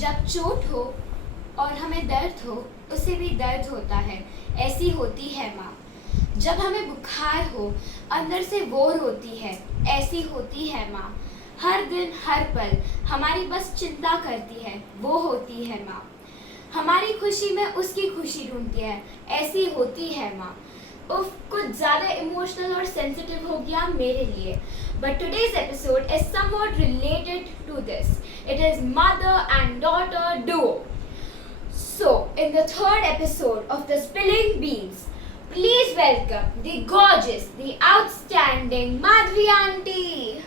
जब चोट हो और हमें दर्द हो, उसे भी दर्द होता है, ऐसी होती है माँ। जब हमें बुखार हो, अंदर से बोर होती है, ऐसी होती है माँ। हर दिन हर पल हमारी बस चिंता करती है, वो होती है माँ। हमारी खुशी में उसकी खुशी ढूंढती है, ऐसी होती है माँ। उफ, कुछ ज़्यादा इमोशनल और सेंसिटिव हो गया मेरे लिए. But today's episode is somewhat related to this. It is mother and daughter duo. So, in the third episode of the Spilling Beans, please welcome the gorgeous, the outstanding Madhvi auntie.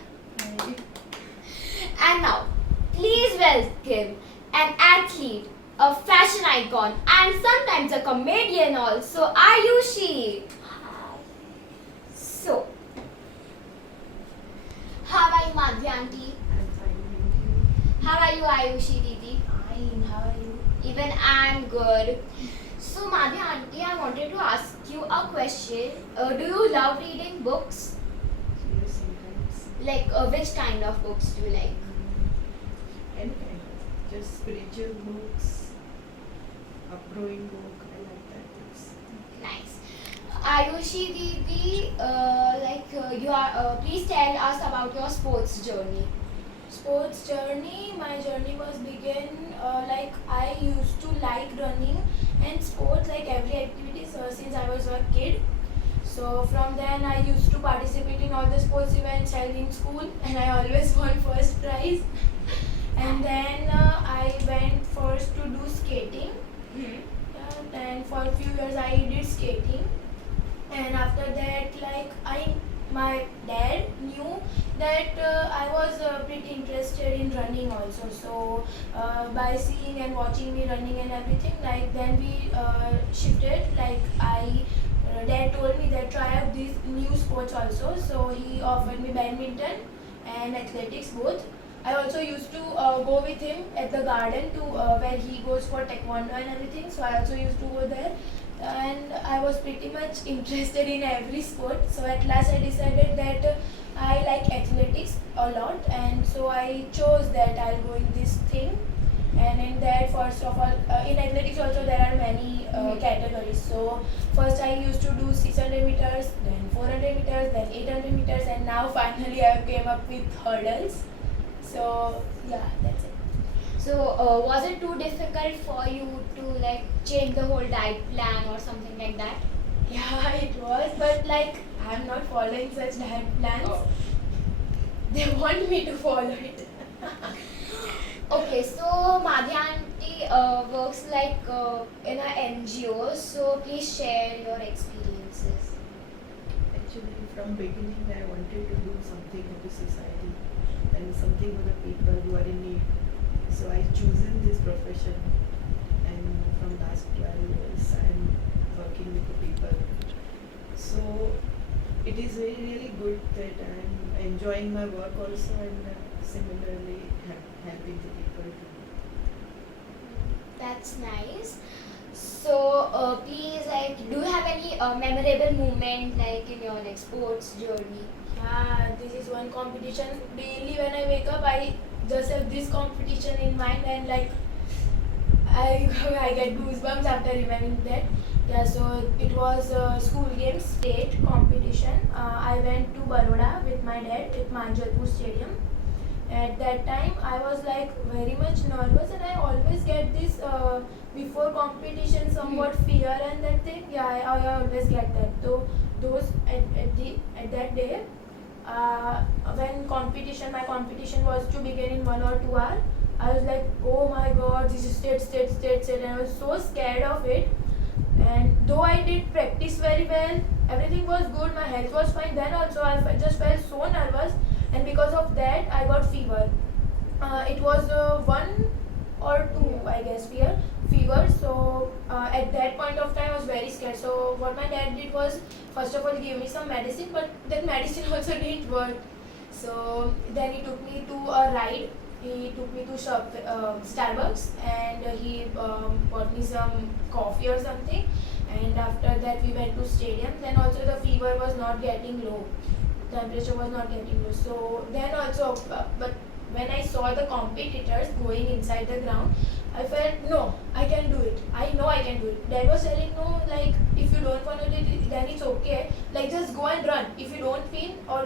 And now, please welcome an athlete, a fashion icon, and sometimes a comedian also, Ayushi. So, how are you, Madhvi auntie? I'm fine, thank you. How are you, Ayushi didi? Fine, how are you? Even I'm good. So, Madhvi auntie, I wanted to ask you a question. Do you love reading books? Yes, sometimes. Like, which kind of books do you like? Any kind of. Just spiritual books, upgrowing book, I like that books. Nice. Ayushi didi, please tell us about your sports journey. Sports journey, my journey was begin like I used to like running and sports like every activity since I was a kid. So from then I used to participate in all the sports events held in school and I always won first prize. And then I went first to do skating. And for a few years I did skating. And after that, like my dad knew that I was pretty interested in running also. So by seeing and watching me running and everything, like then we shifted. Like dad told me that try out these new sports also. So he offered me badminton and athletics both. I also used to go with him at the garden to where he goes for taekwondo and everything. So I also used to go there and I was pretty much interested in every sport. So at last I decided that I like athletics a lot, and so I chose that I'll go in this thing. And in that, first of all, in athletics also there are many categories. So first I used to do 600 meters, then 400 meters, then 800 meters, and now finally I came up with hurdles. So yeah, that's it. So, was it too difficult for you to like change the whole diet plan or something like that? Yeah, it was, but like I'm not following such diet plans. Oh. They want me to follow it. Okay, so Madhvi auntie works like in a NGO. So please share your experiences. Actually, from beginning, I wanted to do something for the society and something for the people who are in need. So I chosen this profession, and from last 12 years, I am working with the people. So it is very really good that I am enjoying my work also, and similarly helping the people too. That's nice. So please, like, do you have any memorable moment like in your like sports journey? Yeah, this is one competition. Daily when I wake up, I just have this competition in mind, and like I I get goosebumps after remembering that. Yeah, so it was school games state competition. I went to Baroda with my dad at Manjalpur Stadium. At that time, I was like very much nervous, and I always get this before competition somewhat fear and that thing. Yeah, I always get that. So those at that day, when my competition was to begin in 1 or 2 hours. I was like, oh my god, this is state, and I was so scared of it. And though I did practice very well, everything was good, my health was fine. Then also I just felt so nervous, and because of that I got fever. It was 1 or 2, I guess, fever. So at that point of time I was very scared. So what my dad did was first of all give me some medicine, but that medicine also didn't work. So then he took me to a ride. He took me to Starbucks, and he bought me some coffee or something. And after that we went to stadium. Then also the fever was not getting low, temperature was not getting low. So then also, but when I saw the competitors going inside the ground, I felt no, I can do it. I know I can do it. Dad was telling no, like if you don't want to do it, then it's okay. Like just go and run. If you don't win or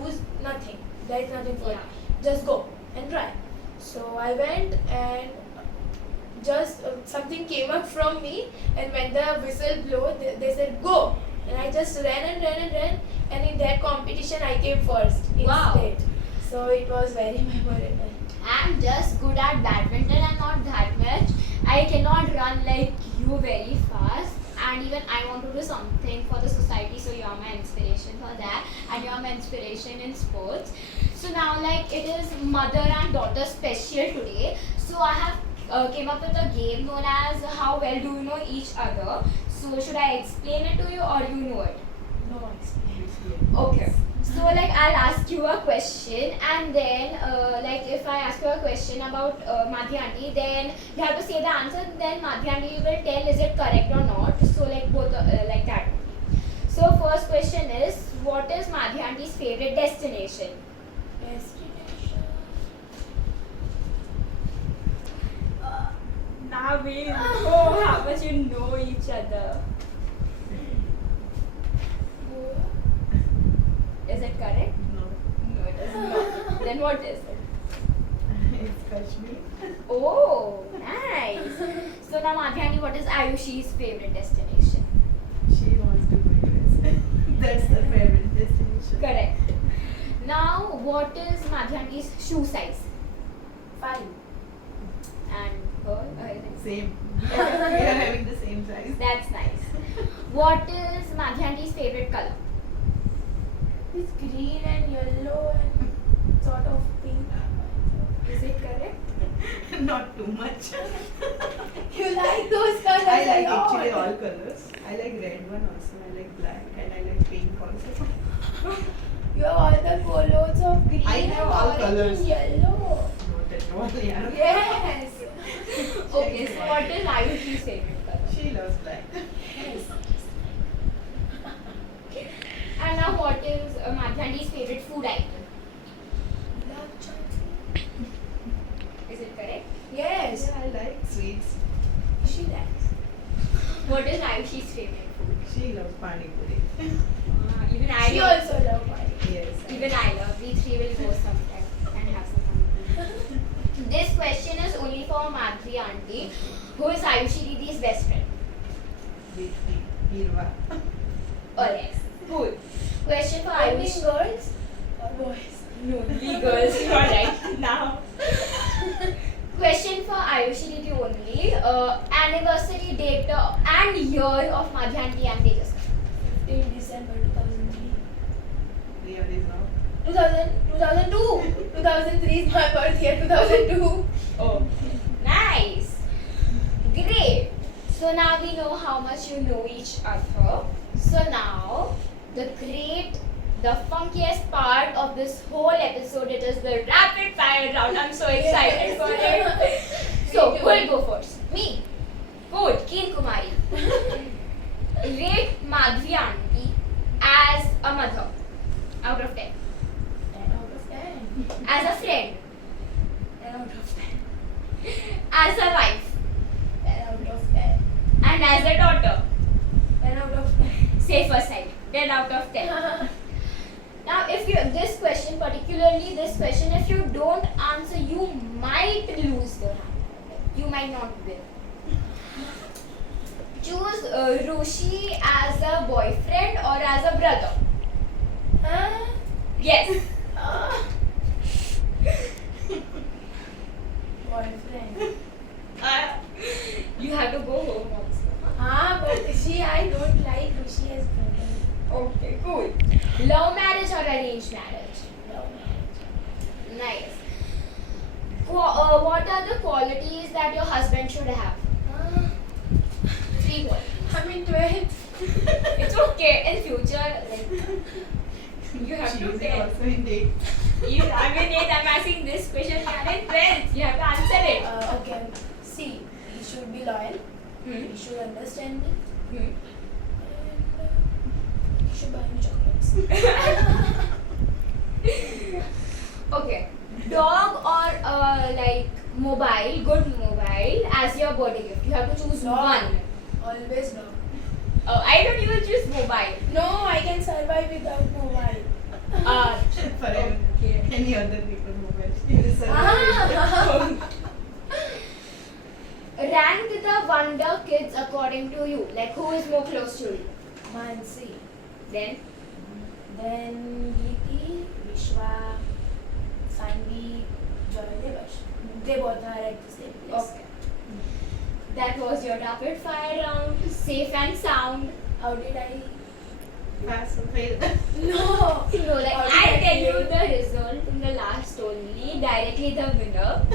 lose, nothing. There is nothing for Yeah. it. Just go and try. So I went and just something came up from me, and when the whistle blew, they said go, and I just ran and ran and ran, and in that competition I came first in Wow. state. So it was very memorable. I'm just good at badminton and not that much. I cannot run like you very fast, and even I want to do something for the society, so you're my inspiration for that, and you're my inspiration in sports. So now like it is mother and daughter special today, so I have came up with a game known as how well do you know each other. So should I explain it to you or you know it? No experience. Okay. So like I'll ask you a question, and then like if I ask you a question about Madhya aunty, then you have to say the answer. Then Madhya aunty will tell is it correct or not. So like both like that. So first question is, what is Madhya auntie's favorite destination? Destination. Now we know how much you know each other. Goa. Is it correct? No. No, it is not. Then what is it? It's Kashmir. Oh, nice. So now Madhya aunty, what is Ayushi's favorite destination? She wants to go US. That's the favorite destination. Correct. Now, what is Madhya auntie's shoe size? 5. And her? I think Same. We are having the same size. that's nice. What is Madhya auntie's favorite color? It's green and yellow and sort of pink. Is it correct? Not too much. You like those colors? I like a lot. actually all colors. I like red one also. I like black and I like pink also. You have all the colors of green I have and all orange colours. and yellow. Not at all. Yeah. Yes. Okay, so what is Ayushi's favorite color? She loves black. And now, what is Madhya auntie's favorite food item? Love chocolate. Is it correct? Yes. Yeah, I like sweets. She likes. What is Ayushi's favorite food? She loves pani puri. Even I She love. also loves wine. Yes. Even I love. We three will go sometime and have some fun. This question is only for Madhya auntie. Who is Ayushi Didi's best friend? With Hirva. Oh yes. Cool. Question for Only Ayushi. girls or boys? No, we girls. Alright. Now. Question for Ayushi Didi only. Anniversary date and year of Madhya auntie and Tejas. 15 December 2003. The year is now. 2002. 2003 is my birth year. 2002. Oh. Nice. Great. So now we know how much you know each other. So now the funkiest part of this whole episode, it is the rapid fire round. I'm so excited for it. So who will go first? Me. Good. Keen Kumari. Rate Madhya auntie as a mother out of 10. 10 out of 10. As a friend. 10 out of 10. As a wife. 10 out of 10. And as a daughter. 10 out of 10. Safer side. 10 out of 10. Now, if you this question, if you don't answer, you might lose the round. You might not win. Choose Rushi as a boyfriend or as a brother. Huh? Yes. Ah. Boyfriend. You have to go home also. Ah, but I don't like Rushi as brother. Okay, cool. Love marriage or arranged marriage? Love marriage. Nice. What are the qualities that your husband should have? Ah, 3 qualities. I'm in 12th. It's okay. In future, like, you have She to is tell. also in date. I'm in 8th. I'm asking this question. You are in 12th. You have to answer it. Okay. See, he should be loyal. Hmm. He should understand me. Hmm. And he should buy me chocolates. Okay. dog or like mobile, good mobile as your birthday gift? You have to choose Dog. one. Always dog. I don't even choose mobile. No, I can survive without mobile. Forever. Okay. Any other people mobile. You will survive. Rank the Wonder Kids according to you. Like who is more close to you? Mansi. Then Then Geeti, Vishwa, Sanvi, Joy, they both are at the same place. okay. That was your rapid fire round. Safe and sound. How did I? Pass or fail. No. No, like How did I'll I tell you feel? the result in the last only. Directly the winner.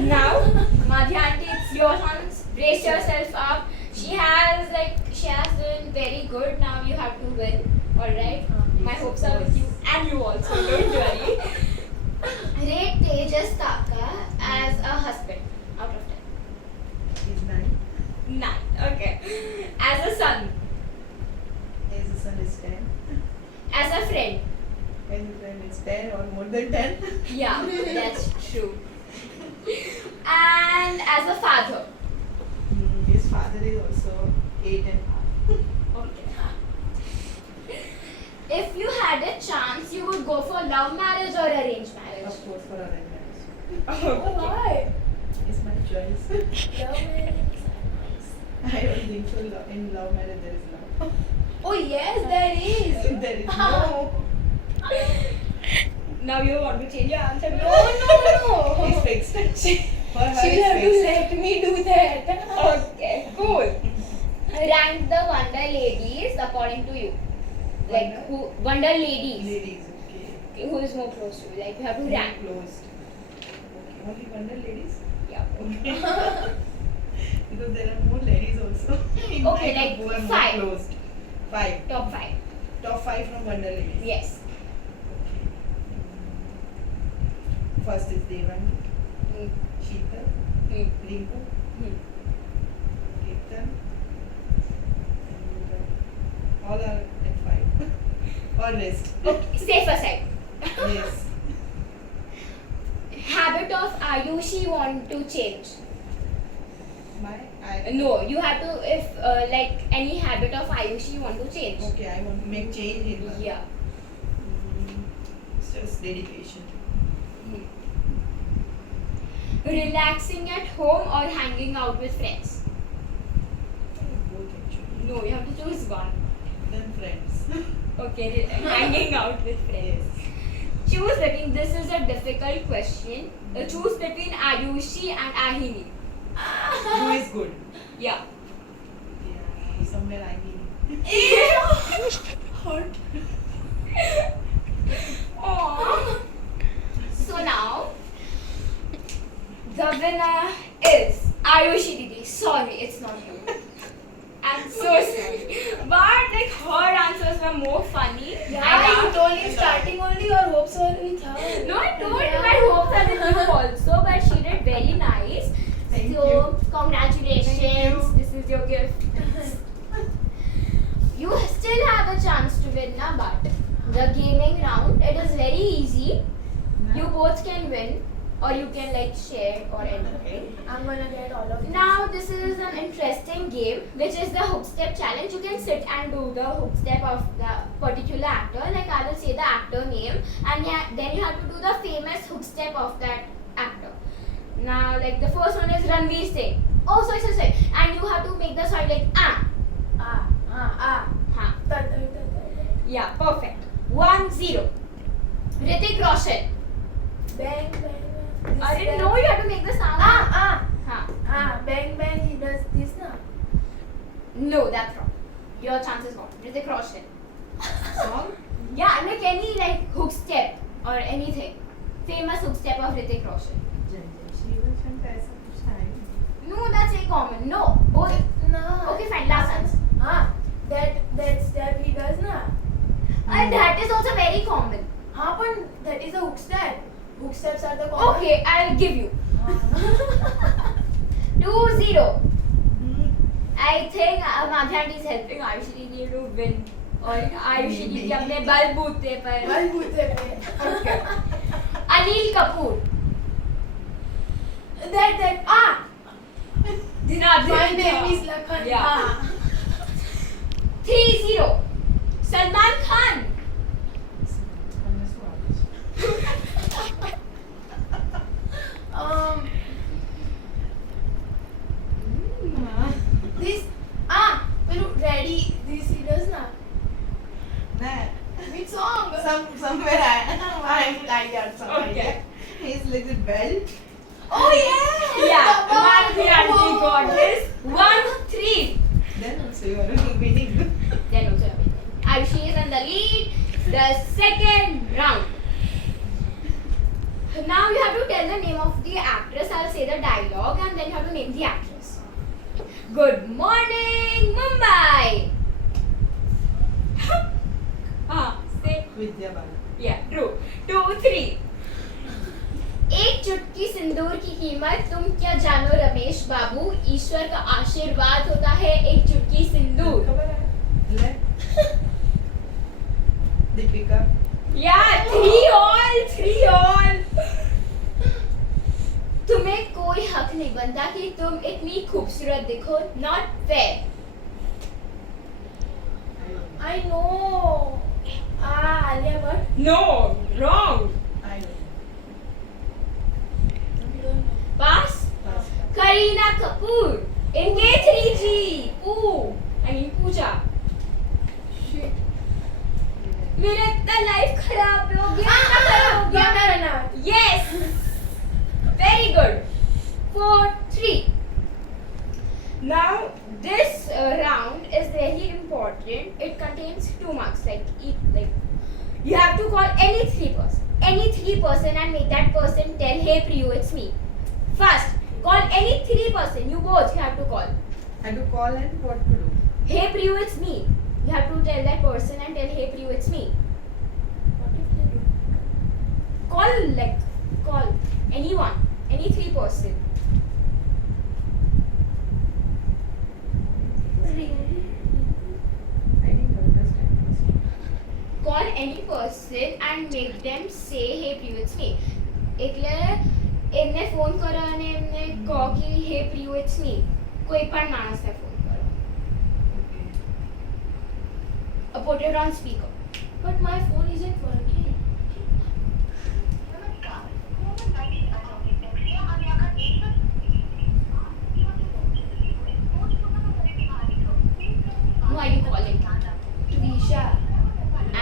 Now, Madhya aunty, it's your chance. Brace yourself up. She has done very good. Now you have to win. Alright? My Yes, hopes of are with course. you and you also. Don't worry. Rate Tejas Taka as a husband out of 10. He's 9. 9. Okay. As a son. His son is 10. As a friend. And his friend is 10 or more than 10. Yeah, that's true. And as a father. His father is also 8.5. Okay. If you had a chance, you would go for love marriage or arranged marriage? Of course, for arranged marriage. Oh, why? It's my choice. Love marriages are nice. I don't think so. In love marriage, there is love. Oh yes, there is. There is no. Now you want to change your answer? No. It's fixed. For her, She'll have to it's let me do that. Okay, cool. Rank the Wonder Ladies according to you. Like Wonder? who? Wonder fixed. Ladies. Ladies, okay. Who is more close to you? Like you have to rank. Closed. Okay. Only Wonder ladies? Yeah. Okay. Because there are more ladies also. In Okay, my like group who are more 5. Closed. 5. Top 5. Top 5 from Wonder ladies. Yes. Okay. First is Devangi, Hmm. Sheetal, Hmm. Rinku, Hmm. Kirtan, and all are at 5. Or rest. Okay, safer side. Yes. Habit of Ayushi want to change. No, you have to, if like any habit of Ayushi you want to change. Okay, I want to make change in her. Yeah. It's just dedication. Relaxing at home or hanging out with friends? Both actually. No, you have to choose one. Then friends. Okay, hanging out with friends. Yes. Choose between, this is a difficult question. Choose between Ayushi and Ahini. Who is good? Yeah. Yeah, somewhere I need. Hurt. Aww. So now, the winner is Ayushi Didi. Sorry, it's not you. I'm so sorry. But like her answers were more funny. Yeah, you told me starting only your hopes were with her. No, I told you my hopes are with you also, but she did very nice. Thank so, you. congratulations. Thank you. This is your gift. You still have a chance to win, na, but the gaming round, it is very easy. You both can win, or you can like share or anything. I'm gonna get all of this. Now this is an interesting game, which is the hook step challenge. You can sit and do the hook step of the particular actor. Like I will say the actor name, and then you have to do the famous hook step of that actor. Now, like the first one is Ranveer Singh. Oh, sorry. And you have to make the sound like ah. Ha. Yeah, perfect. 1-0. Hrithik Roshan. Bang, bang, bang. I didn't know you have to make the sound. Ha. Bang, bang, he does this now. No, that's wrong. Your chance is gone. Hrithik Roshan. Song? Yeah, like any like hook step or anything. Famous hook step of Hrithik Roshan. Shiva ऐसा कुछ था ही नहीं. No, that's very common. No. Okay. No. Okay, fine. Last chance. That step he does na. And that is also very common. But that is a hook step. Hook steps are the common. Okay, I'll give you 2-0. I think Madhya aunty is helping Ayushi Didi to win. और आयुषी दीदी अपने बलबूते पर बलबूते पे. a Anil Kapoor. My name is Lakhan. Yeah. 3-0. Salman Khan. This ready this leaders na. Which song? Somewhere I got some Okay. idea. His little belt. Oh yeah. Yeah, Wow. Maruti auntie got this. 1-3. Then also you are winning. Then also Ayushi is in the lead. The second round. Now you have to tell the name of the actress. I'll say the dialogue and then you have to name the actress. Good morning, Mumbai. Say. Vidya Balan. Yeah, true. 2-3. एक चुटकी सिंदूर की कीमत तुम क्या जानो रमेश बाबू, ईश्वर का आशीर्वाद होता है एक चुटकी सिंदूर. खबर है? ले. दीपिका. Yeah, 3-all. तुम्हें कोई हक नहीं बनता कि तुम इतनी खूबसूरत दिखो. Not fair. I know. Alia Bhatt. No, wrong. I know. You don't know. Pass. Pass. Kareena Kapoor. In K3G. Pooja. Shit. मेरा इतना लाइफ खराब हो गया. खराब हो गया. Yana Rana. Yes. Very good. 4-3. Now this round is very important. It contains 2 marks. Like you have to call any 3 person and make that person tell, "Hey Priyu, it's me." First, call any 3 person. You both have to call. And to call and what to do? "Hey Priyu, it's me." You have to tell that person and tell, "Hey Priyu, it's me." What if they do? Call anyone, any 3 person. I didn't understand. Call any person and make them say, "Hey Priyu, it's me." એટલે એમને phone કરો અને એમને કહો કે "Hey Priyu, it's me." કોઈ પણ માણસને ફોન કરો. Put it on speaker. But my phone isn't working. Who are you calling? Twisha.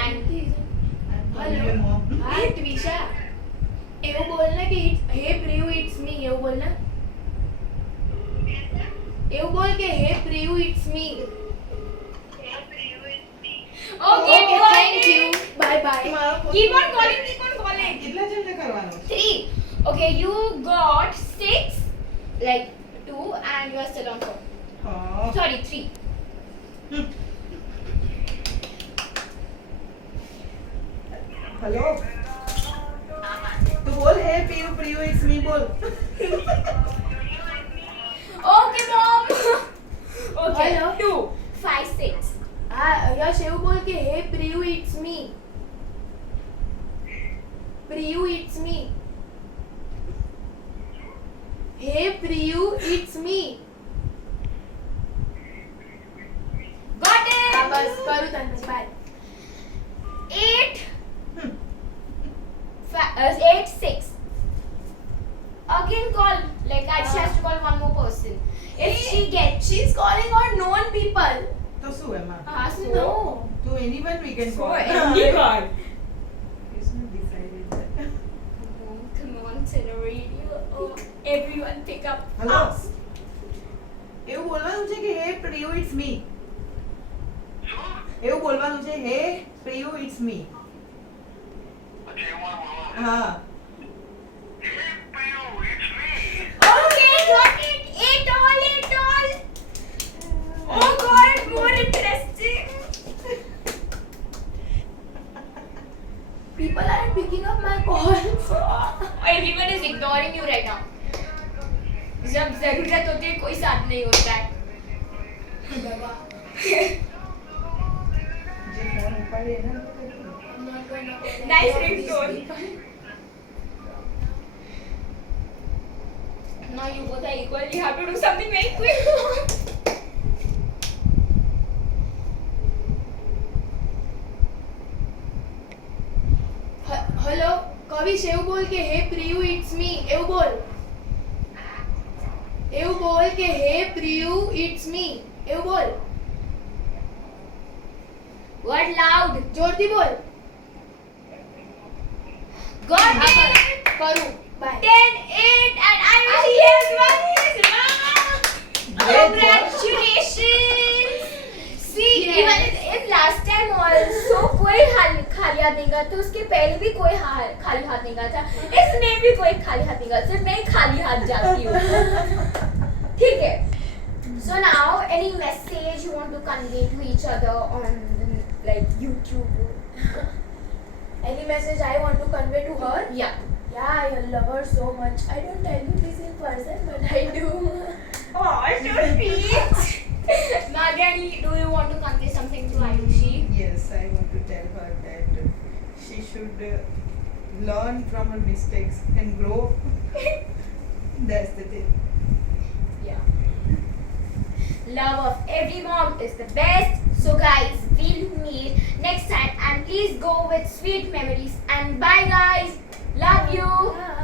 And I'm calling Hello. your mom. Hi Twisha. એવું બોલને કે હે પ્રિયુ ઇટ્સ મી એવું બોલને. એવું બોલ કે hey Priyu it's me. Okay, got thank it. you. Bye bye. Keep on calling. કેટલા જણને કરવાનો? 3. Okay, you got 6, like 2, and you are still on 4. હા. Sorry, 3. हेलो. तू बोल हे प्रियू इट्स मी बोल. Okay, mom. Okay, Hello. 2, 5, 6. યશ એવું બોલ કે hey Priyu it's me. પ્રિયુ it's મી. હે Priyu it's me. Got it. બસ કરું તને by. 8, 6. Again call. Like she has to call one more person. If she gets, She's calling on known people. તો શું એમાં? so No. To anyone we can so call. anyone. It's not decided that. Come on, to the radio. Oh, everyone pick up. Hello. Us. એવું બોલવાનું છે કે hey Priyu it's મી. એવું બોલવાનું છે હે પ્રિયુ ઇટ્સ મી. હા. Okay, got it. 8-all. Oh God, more interesting. People aren't picking up my calls. Everyone is ignoring you right now. जब जरूरत होती है कोई साथ नहीं होता है. જે ફોન ઉપાડે એના I'm not gonna call Nice any of these ringtone. people. Now you both are equal. You have to do something very quick. Hello Kavish એવું બોલ કે હે પ્રિયુ ઇટ્સ મી એવું બોલ કે હે પ્રિયુ ઇટ્સ મી એવું બોલ Word loud. જોરથી બોલ Got હા, it. કરું by 10-8 and I will see everyone is wrong. Great job. Congratulations. See, Yes. even if last time also कोई खाली हाथ नहीं गया तो उसके पहले भी कोई खाली हाथ नहीं गया था. इसमें भी कोई खाली हाथ नहीं गया. सिर्फ मैं ही खाली हाथ जाती हूँ. ठीक है. So now, any message you want to convey to each other on like YouTube? any message I want to convey to her Yeah. yeah I love her so much I don't tell you this in person but I do Oh, so sweet. Madhuri, do you want to convey something to Ayushi? Yes, I want to tell her that she should learn from her mistakes and grow. That's the thing. Yeah. Love of every mom is the best. So guys, we'll meet next time and please go with sweet memories and bye guys. Love you. Bye.